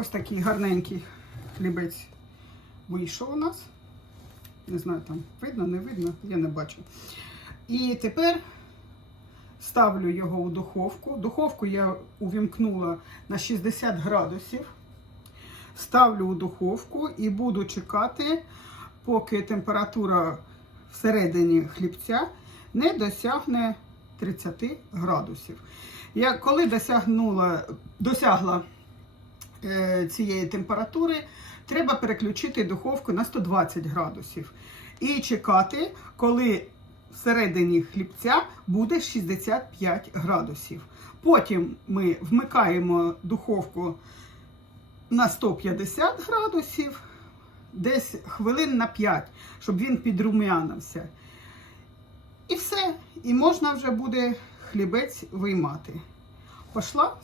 Ось такий гарненький хлібець вийшов у нас. Не знаю, там видно, не видно, я не бачу. І тепер ставлю його у духовку. Духовку я увімкнула на 60 градусів. Ставлю у духовку і буду чекати, поки температура всередині хлібця не досягне 30 градусів. Я коли досягнула, досягла цієї температури, треба переключити духовку на 120 градусів і чекати, коли всередині хлібця буде 65 градусів. Потім ми вмикаємо духовку на 150 градусів, десь хвилин на 5, щоб він підрум'янився. І все. І можна вже буде хлібець виймати. Пошла.